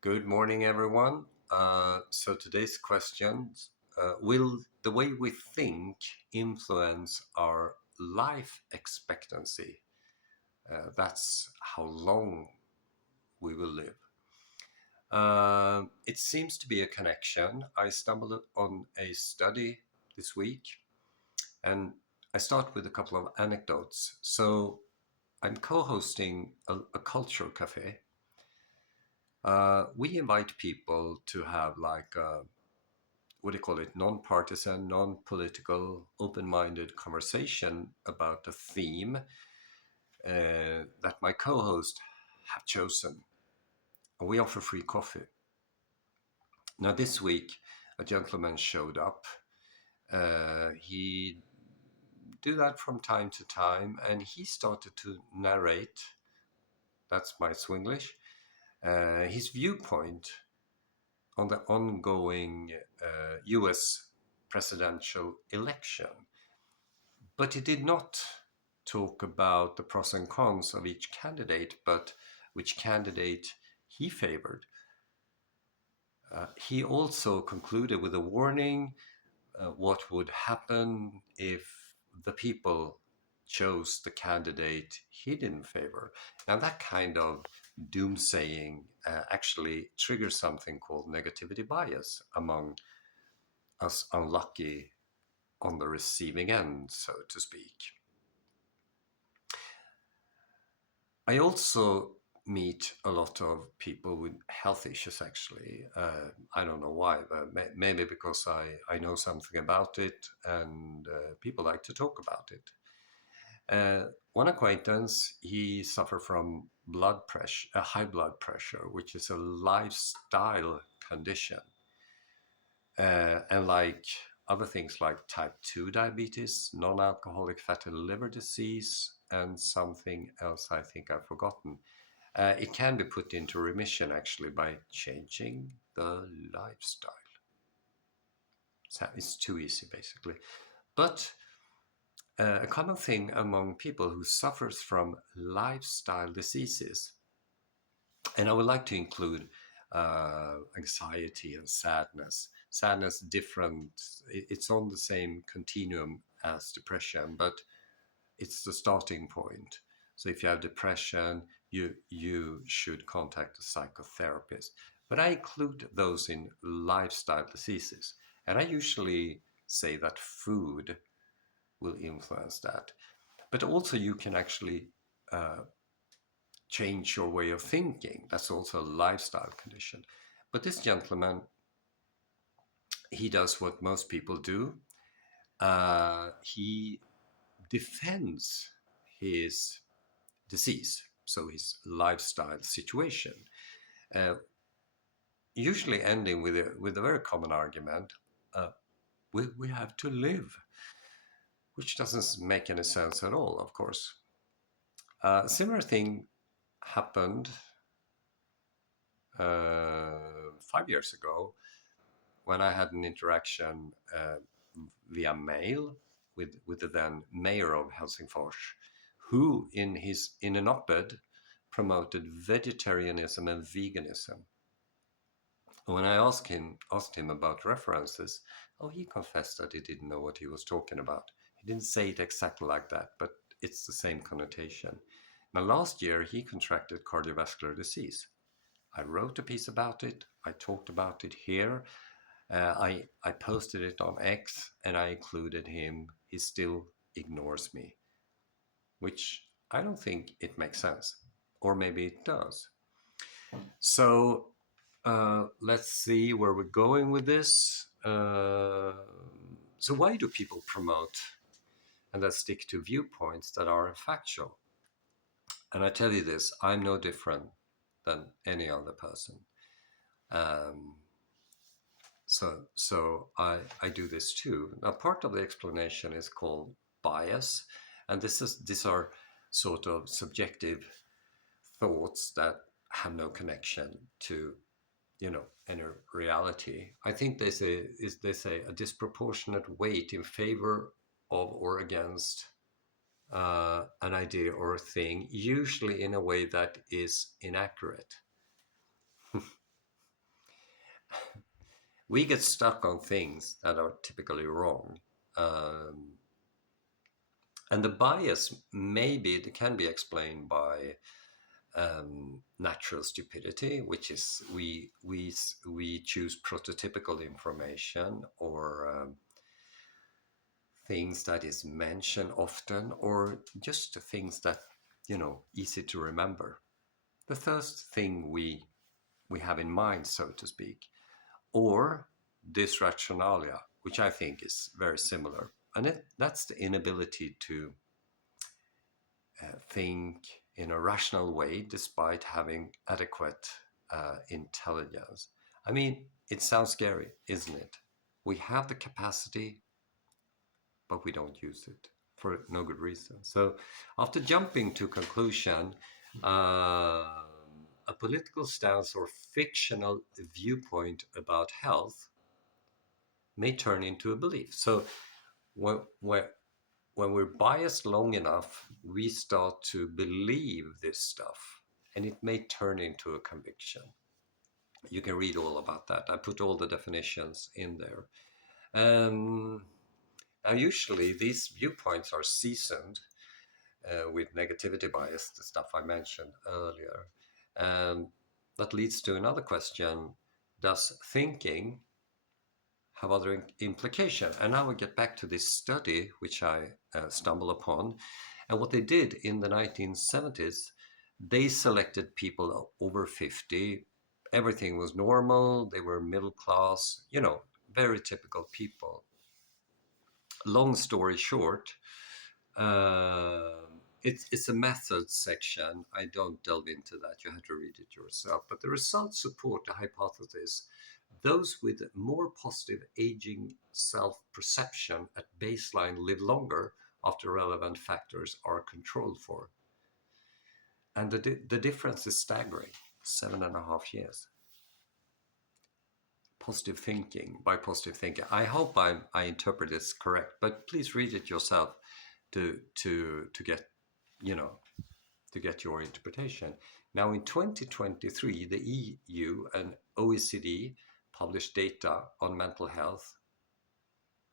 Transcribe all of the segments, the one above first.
Good morning, everyone. So today's questions, will the way we think influence our life expectancy? That's how long we will live. It seems to be a connection. I stumbled on a study this week, and I start with a couple of anecdotes. So I'm co-hosting a culture cafe. We invite people to have like what do you call it, non-partisan, non-political, open-minded conversation about a theme that my co-host have chosen. And we offer free coffee. Now this week, a gentleman showed up. He do that from time to time, and he started to narrate. That's my Swinglish. His viewpoint on the ongoing U.S. presidential election. But he did not talk about the pros and cons of each candidate, but which candidate he favored. He also concluded with a warning what would happen if the people chose the candidate he didn't favor. Now, that kind of doomsaying actually triggers something called negativity bias among us unlucky on the receiving end, so to speak. I also meet a lot of people with health issues, actually. I don't know why, but maybe because I know something about it and people like to talk about it. One acquaintance, he suffered from blood pressure, high blood pressure, which is a lifestyle condition. And like other things like type 2 diabetes, non alcoholic fatty liver disease, and something else I think I've forgotten. It can be put into remission actually by changing the lifestyle. So it's too easy basically. But a common thing among people who suffers from lifestyle diseases, and I would like to include anxiety and sadness. Sadness different. It's on the same continuum as depression, but it's the starting point. So if you have depression, you should contact a psychotherapist. But I include those in lifestyle diseases, and I usually say that food will influence that. But also, you can actually uh, change your way of thinking. That's also a lifestyle condition. But this gentleman, he does what most people do. He defends his disease, so his lifestyle situation, uh, usually ending with a very common argument: uh, we have to live, which doesn't make any sense at all, of course. A similar thing happened 5 years ago when I had an interaction via mail with the then mayor of Helsingfors, who in an op-ed promoted vegetarianism and veganism. When I asked him about references, oh, he confessed that he didn't know what he was talking about. He didn't say it exactly like that, but it's the same connotation. Now, last year, he contracted cardiovascular disease. I wrote a piece about it. I talked about it here. I posted it on X and I included him. He still ignores me, which I don't think it makes sense. Or maybe it does. So let's see where we're going with this. So, why do people promote and then stick to viewpoints that are factual? And I tell you this, I'm no different than any other person. Um, so I do this too. Now, part of the explanation is called bias, and these are sort of subjective thoughts that have no connection to any reality. I think they say a disproportionate weight in favor of or against an idea or a thing, usually in a way that is inaccurate. We get stuck on things that are typically wrong. Um, and the bias, maybe it can be explained by natural stupidity, which is we choose prototypical information or things that is mentioned often, or just the things that easy to remember. The first thing we have in mind, so to speak, or dysrationalia, which I think is very similar, and that's the inability to think in a rational way despite having adequate intelligence. I mean, it sounds scary, isn't it? We have the capacity, but we don't use it for no good reason. So, after jumping to conclusion, a political stance or fictional viewpoint about health may turn into a belief. So, when, when, when we're biased long enough, we start to believe this stuff, and it may turn into a conviction. You can read all about that. I put all the definitions in there. Um, Now, usually these viewpoints are seasoned with negativity bias, the stuff I mentioned earlier. And that leads to another question. Does thinking have other implication? And now we get back to this study, which I stumbled upon. And what they did in the 1970s, they selected people over 50. Everything was normal. They were middle class, very typical people. Long story short, it's a method section. I don't delve into that. You have to read it yourself. But the results support the hypothesis. Those with more positive aging self perception at baseline live longer after relevant factors are controlled for. And the difference is staggering, 7.5 years. Positive thinking, by positive thinking. I hope I interpret this correct, but please read it yourself to get you know to get your interpretation. Now, in 2023, the EU and OECD published data on mental health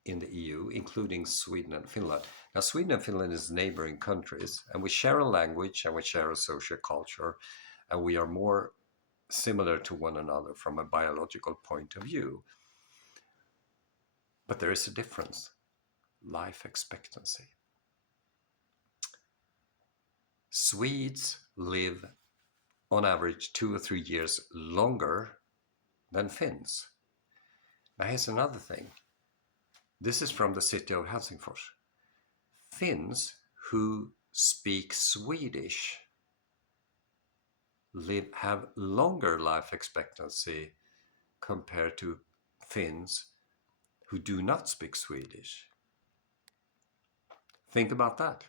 in the EU, including Sweden and Finland. Now, Sweden and Finland is neighboring countries, and we share a language and we share a social culture, and we are more similar to one another from a biological point of view. But there is a difference: life expectancy. Swedes live on average 2 or 3 years longer than Finns. Now, here's another thing. This is from the city of Helsingfors. Finns who speak Swedish have longer life expectancy compared to Finns who do not speak Swedish. Think about that.